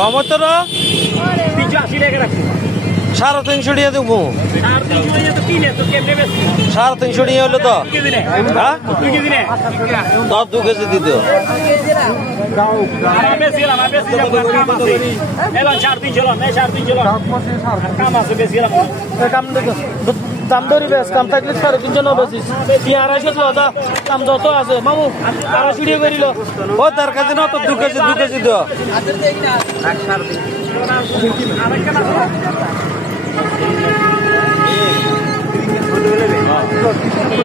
মমতর 380 টাকা রাখছি 350 টাকা দেবো 350 তো কিনে তো কেমনে বেশি 350 টাকা হলো তো হ্যাঁ 2 কেজি নে 2 কেজি দিত বেশি গেলাম কাম আছে এলাম 3.5 চলো না 3.5 চলো কাম আছে বেশি গেলাম কাম দাম ধরি বেশ কাম থাকলে 350 বেশিস 250 দাদা কাম যত আছে মামু 250 টাকা করিল ও তার কাছে না তো 2 কেজি দিও আরেকটা